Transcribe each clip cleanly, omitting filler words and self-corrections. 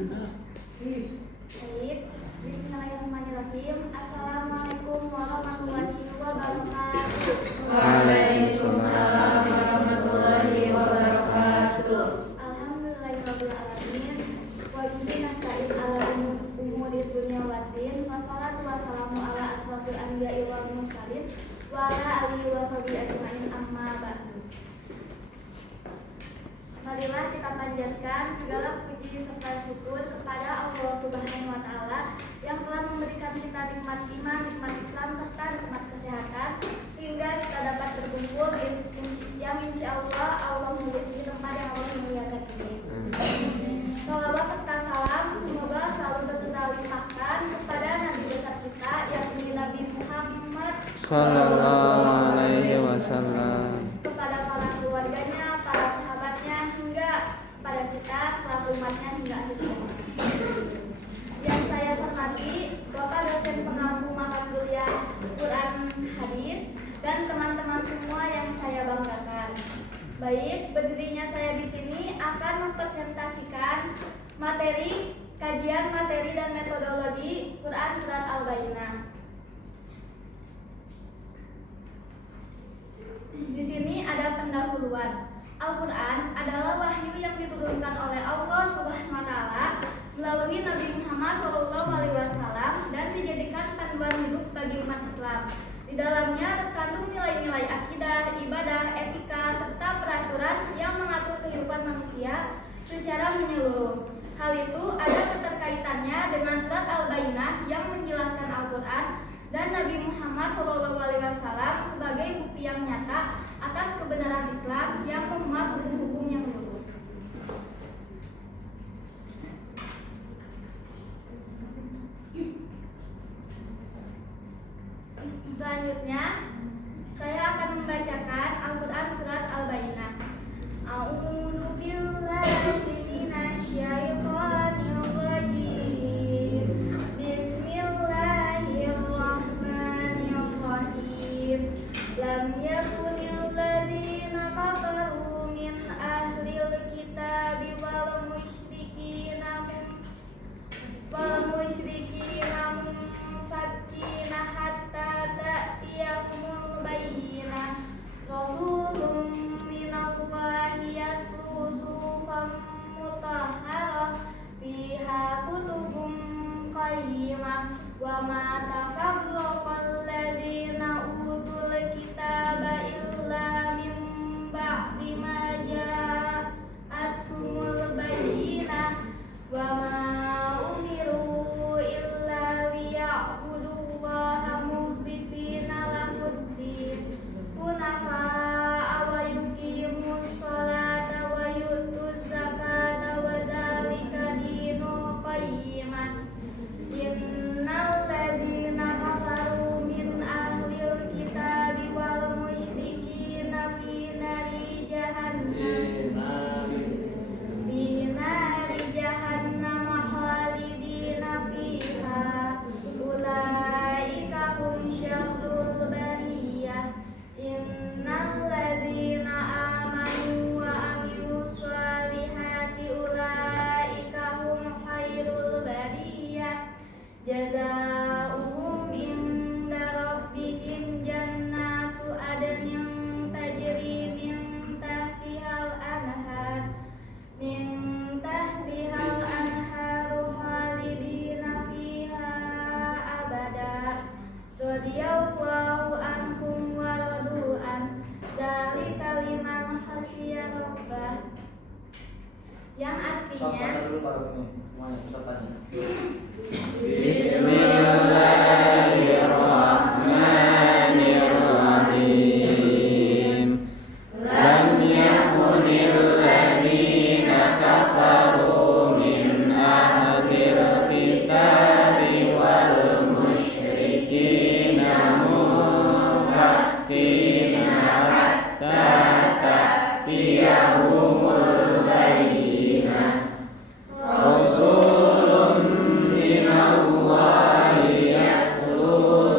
Baik, bismillahirrahmanirrahim. Assalamualaikum warahmatullahi wabarakatuh. Waalaikumsalam warahmatullahi wabarakatuh. Alhamdulillahirabbil alamin. Wa bihi nasta'in ala umuri dunya waddin. Wassalatu wassalamu ala asrofil anbiya'i wal mursalin wa ala alihi wa sahbihi ajmain, amma ba'du. Marilah kita panjatkan segala puji serta syukur kepada Allah Subhanahu wa taala yang telah memberikan kita nikmat iman, nikmat Islam serta nikmat kesehatan sehingga kita dapat berkumpul yang insyaallah Allah memiliki tempat yang Allah muliakan ini. Salawat serta salam semoga selalu terlimpahkan kepada Nabi besar kita yakni Nabi Muhammad Sallallahu alaihi wasallam, kepada para keluarganya, para sahabatnya hingga pada kita selaku umatnya hingga akhir zaman. Yang saya hormati Bapak dosen pengampu mata kuliah Quran Hadis dan teman-teman semua yang saya banggakan. Baik, berdirinya saya di sini akan mempresentasikan materi, kajian materi dan metodologi Quran Surat Al-Bayyinah. Di sini ada pendahuluan. Al-Quran adalah wahyu yang diturunkan oleh Allah Subhanahu wa taala melalui Nabi Muhammad SAW dan dijadikan panduan hidup bagi umat Islam. Di dalamnya terkandung nilai-nilai akidah, ibadah, etika, serta peraturan yang mengatur kehidupan manusia secara menyeluruh. Hal itu ada keterkaitannya dengan surat Al-Bayyinah yang menjelaskan Al-Quran dan Nabi Muhammad SAW sebagai bukti yang nyata atas kebenaran Islam yang memuat hukum-hukum yang lurus. Selanjutnya, saya akan membacakan Al-Quran Surat Al-Bayyinah. A'udzu billahi minasyaitonir rajim. Bismillahirrahmanirrahim. Lam yakunil ladzina kafaru min ahlil kitabi wal musyrikina munfakkina hatta ta'tiyahumul bayyinah. Rasulun minallahi yatlu suhufan mutahharah fiha kutubun qayyimah wa ma tafarraqal ladzina utul kitaba illa min ba'di ma ja'athumul bayyinah wa ma umiru illa liya'budullaha mukhlishina lahuddin hunafa'a wa yuqimus sholata wa yutuz zakata wa dzalika dinul qayyimah. Innal ladzina kafaru min ahlil kitabi wal musyrikina fi nari jahannam khalidina fiha ulaika hum syarrul bariyah. Innal ladzina amanu wa amilus sholihati ulaika hum khairul bariyah. Jazaohum inda rabbihim jannatu adnin tajri min tahtihal anharu khalidina fiha abada. Radiyallahu anhum wa radu'an. Dzalika liman khasyiya rabbah. Yang artinya Bismillahirrahmanirrahim. Lam yakunil ladzina kafaru min ahlil kitabi wal musyrikina munfakkina hatta ta'tiyahumul bayyinah. Rasulun minallahi yatlu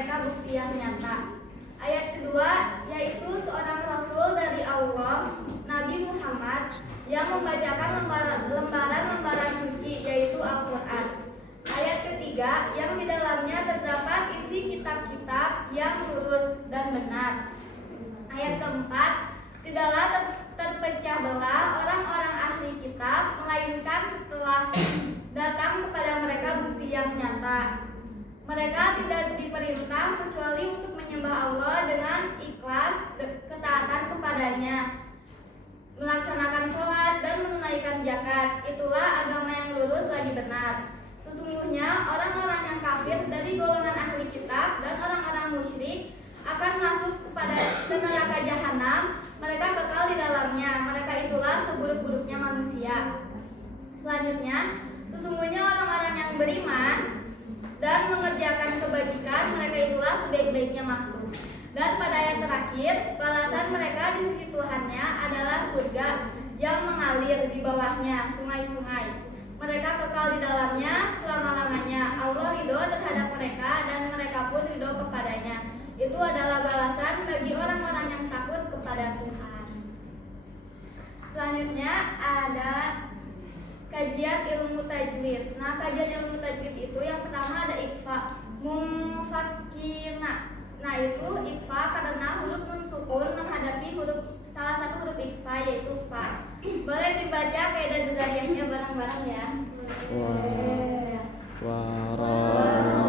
mereka bukti yang nyata. Ayat kedua yaitu seorang rasul dari Allah, Nabi Muhammad, yang membacakan lembaran-lembaran suci yaitu Al-Quran. Ayat ketiga yang di dalamnya terdapat isi kitab-kitab yang lurus dan benar. Ayat keempat, tidaklah terpecah belah orang-orang ahli kitab, melainkan setelah datang kepada mereka bukti yang nyata. Mereka tidak diperintah kecuali untuk menyembah Allah dengan ikhlas, ketaatan kepadanya, melaksanakan sholat dan menunaikan zakat. Itulah agama yang lurus lagi benar. Sesungguhnya orang-orang yang kafir dari golongan ahli kitab dan orang-orang musyrik akan masuk ke neraka jahanam. Mereka kekal di dalamnya. Mereka itulah seburuk-buruknya manusia. Selanjutnya, sesungguhnya orang-orang yang beriman dan mengerjakan kebajikan, mereka itulah sebaik-baiknya makhluk. Dan pada ayat terakhir, balasan mereka di sisi Tuhannya adalah surga yang mengalir di bawahnya sungai-sungai. Mereka kekal di dalamnya selama-lamanya. Allah ridho terhadap mereka dan mereka pun ridho kepadanya. Itu adalah balasan bagi orang-orang yang takut kepada Tuhan. Selanjutnya ada kajian ilmu tajwid. Nah, kajian ilmu tajwid itu yang pertama ada ikhfa, mufakina. Nah, itu ikhfa karena huruf nun sukun menghadapi salah satu huruf ikhfa yaitu fa. Boleh dibaca kaidah dzariyahnya bareng-bareng ya. Wa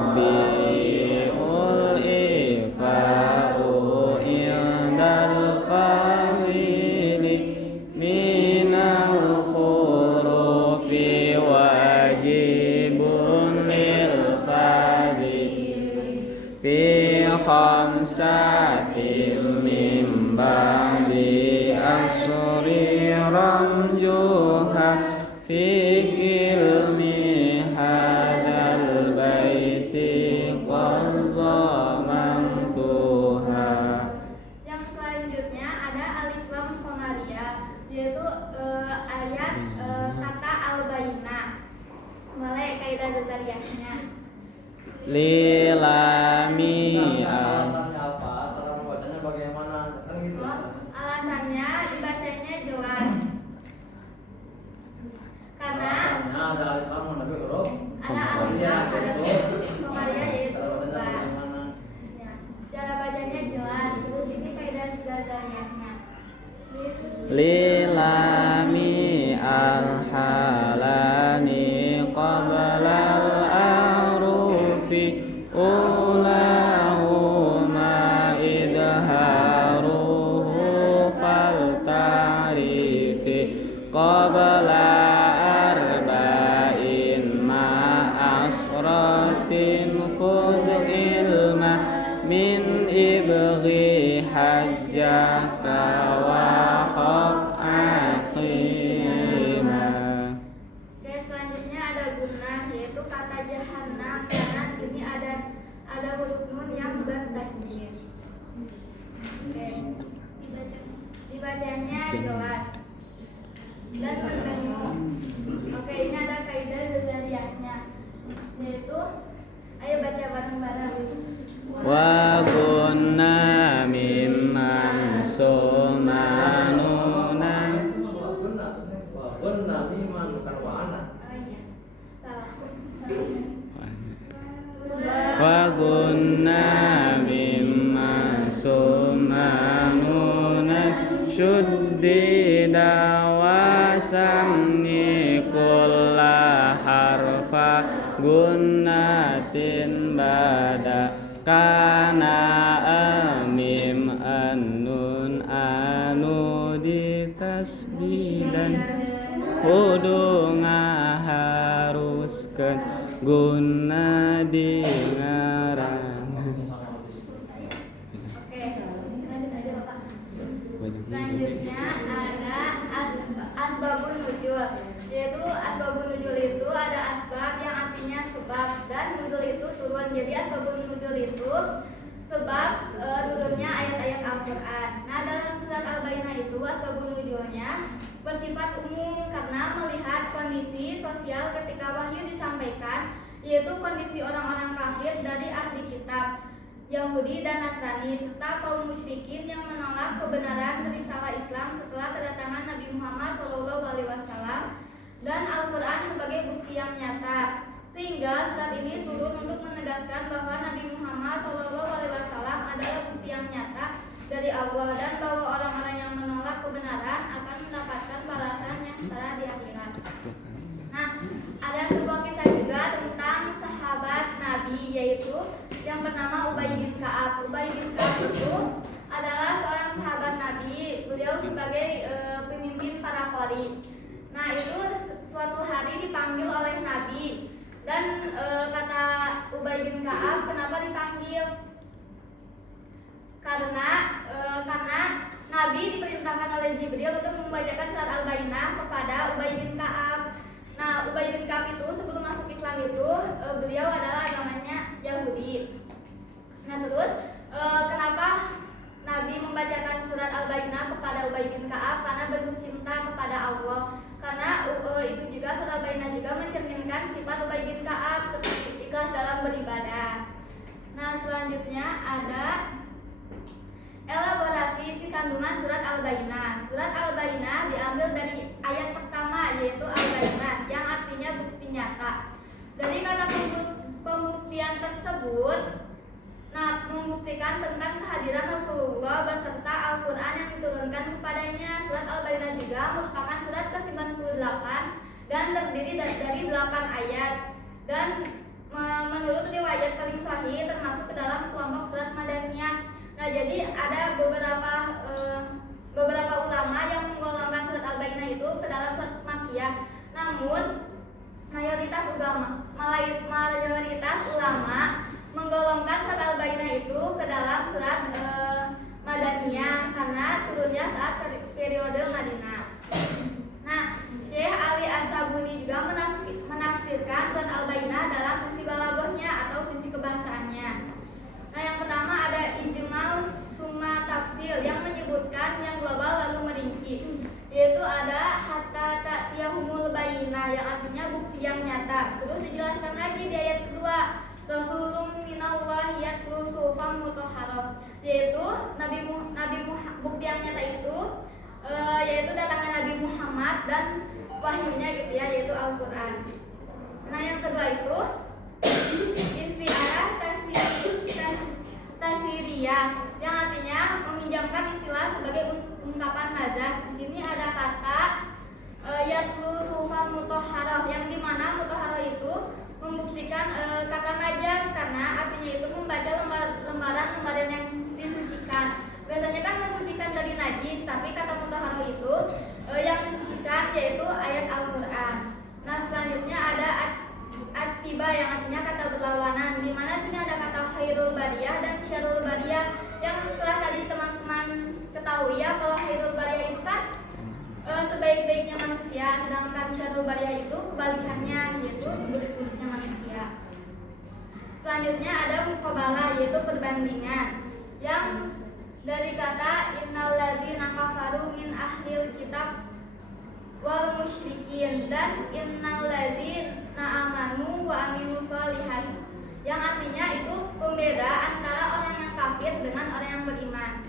rabbiul ifa'u indal fawili minal khurufi wajibun lil fadili fi khamsatin min ba'di asri ramjuha fi kilmi hadal baiti qadzamantuha. Yang selanjutnya ada alif lam qamariyah, yaitu ayat kata al-bayyinah. Mulai kaidah dzariyahnya. Lilami Alasannya apa? Cara membacanya bagaimana? Kan gitu. Alasannya dibacanya jelas. Karena Alasannya ada alif lam tapi huruf ada alif lam, ada huruf qamariyah yaitu cara bacanya ba. bagaimana? Ya, cara bacanya jelas. Terus ini kaidah dzariyahnya. lilami al-halani qabla al-arufi ulahuma idharuhu fal ta'rifi qabla arba'in ma asratin khudh ilma min ibghi hajjaka wa khaf aqima. Oke, selanjutnya ada gunnah yaitu kata jahannam karena di sini ada huruf nun yang bertasdid. Oke, dibacanya jelas dan mendengung. Oke, ini ada kaidah dzariyahnya yaitu ayo baca bareng-bareng. Wa kunna mimman sumanuna Gunna miman bukan wa'ana. Oh iya, salah. wa kunna mimman sumanuna syuddida wa samni kulla harfa gunnatin bada kana amim annun anu ditasdidan kudu ngaharuskeun gunna di ngaran. Oke, lanjut aja Bapak. Selanjutnya ada asbabun nuzul, yaitu asbabun nuzul itu ada asbab yang artinya sebab dan nuzul itu turun. Jadi asbabun nuzul itu sebab turunnya ayat-ayat Al-Quran. Nah, dalam surat Al-Bayyinah itu asbabun nuzulnya bersifat umum karena melihat kondisi sosial ketika wahyu disampaikan, yaitu kondisi orang-orang kafir dari ahli kitab Yahudi dan Nasrani serta kaum musyrikin yang menolak kebenaran risalah Islam setelah kedatangan Nabi Muhammad SAW dan Al-Quran sebagai bukti yang nyata. Sehingga surat ini turun untuk menegaskan bahwa Nabi Muhammad SAW adalah bukti yang nyata dari Allah dan bahwa orang-orang yang menolak kebenaran akan mendapatkan balasan yang setara di akhirat. Nah, ada sebuah kisah juga tentang sahabat Nabi, yaitu yang bernama Ubay bin Ka'ab. Ubay bin Ka'ab itu adalah seorang sahabat Nabi. Beliau sebagai pemimpin para qori. Nah, itu suatu hari dipanggil oleh Nabi. Dan kata Ubay bin Ka'ab, kenapa dipanggil? Karena Nabi diperintahkan oleh Jibril untuk membacakan surat Al-Bayyinah kepada Ubay bin Ka'ab. Nah, Ubay bin Ka'ab itu sebelum masuk Islam itu beliau adalah agamanya Yahudi. Nah, terus kenapa Nabi membacakan surat Al-Bayyinah kepada Ubay bin Ka'ab? Karena bentuk cinta kepada Allah. Karena itu juga surat Al-Bayyinah juga mencerminkan sifat Ubay bin Ka'ab seperti ikhlas dalam beribadah. Nah, selanjutnya ada elaborasi isi kandungan surat Al-Bayyinah. Surat Al-Bayyinah diambil dari ayat pertama, yaitu Al-Bayyinah, yang artinya bukti nyata. Dari kata pembuktian tersebut, membuktikan tentang kehadiran Rasulullah beserta Al-Quran yang diturunkan kepadanya. Surat Al-Bayyinah juga merupakan surat ke-98 dan terdiri dari 8 ayat. Dan menurut riwayat paling sahih termasuk ke dalam kelompok surat Madaniyah. Nah, jadi ada beberapa ulama yang menggolongkan surat Al-Bayyinah itu ke dalam surat Makkiyah. Namun mayoritas ulama menggolongkan surat Al-Bayyinah itu ke dalam surat Madaniyah karena turunnya saat periode Madinah. Nah, Syekh Ali As-Sabuni juga menafsirkan surat Al-Bayyinah dalam sisi balaghahnya atau sisi kebahasaannya. Nah, yang pertama ada ijmal summa tafsil yang menyebutkan yang global lalu merinci, yaitu ada hatta ta'tiyahumul bayyinah yang artinya bukti yang nyata. Terus dijelaskan lagi di ayat kedua, rasulun minallahi yatlu suhufan mutahharah, yaitu bukti yang nyata itu yaitu datangnya Nabi Muhammad dan wahyunya gitu ya, yaitu Al-Quran. Nah, yang kedua itu istiarah tasiriyah yang artinya meminjamkan istilah sebagai ungkapan mazas. Di sini ada kata yaslu sufan mutahharah yang dimana mutahharah itu membuktikan kata majaz karena artinya itu membaca lembaran-lembaran yang disucikan. Biasanya kan mensucikan dari najis, tapi kata mutahharah itu yang disucikan yaitu ayat Al-Quran. Nah, selanjutnya ada Atiba yang artinya kata berlawanan, di mana sini ada kata khairul bariyah dan syarrul bariyah yang telah tadi teman-teman ketahui ya, kalau khairul bariyah itu kan sebaik-baiknya manusia, sedangkan syarrul bariyah itu kebalikannya, yaitu buruk-buruknya manusia. Selanjutnya ada muqabalah, yaitu perbandingan yang dari kata innal ladzina kafaru min ahlil kitab wal musyrikin dan innal ladzina amanu wa amilus sholihat yang artinya itu pembeda antara orang yang kafir dengan orang yang beriman.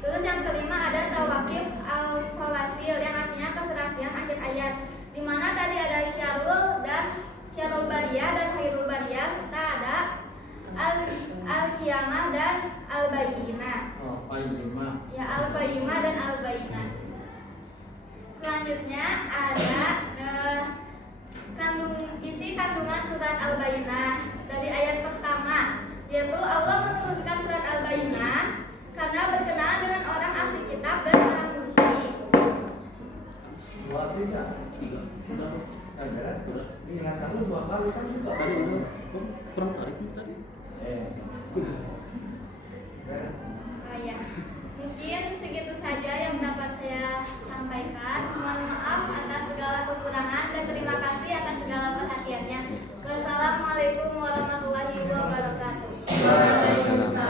Terus yang kelima ada tawaqif al-fawasil yang artinya keserasian akhir ayat, di mana tadi ada syarul dan syarul bariyah dan khairul bariyah serta ada al-qiyamah dan al-bayyinah. Ya, al-bayyinah dan al-bayyinah. Selanjutnya ada isi kandungan surat Al-Bayyinah dari ayat pertama, yaitu Allah menurunkan surat Al-Bayyinah karena berkenaan dengan orang ahli kitab dan orang musyrik. Dua tiga. Sudah. Diingatkan lu 2 kali kan juga. Tadi udah kurang tarik tadi. Ya. Mungkin segitu saja yang dapat saya sampaikan. Mohon maaf atas segala kekurangan dan terima kasih atas segala perhatiannya. Wassalamualaikum warahmatullahi wabarakatuh. Waalaikumsalam.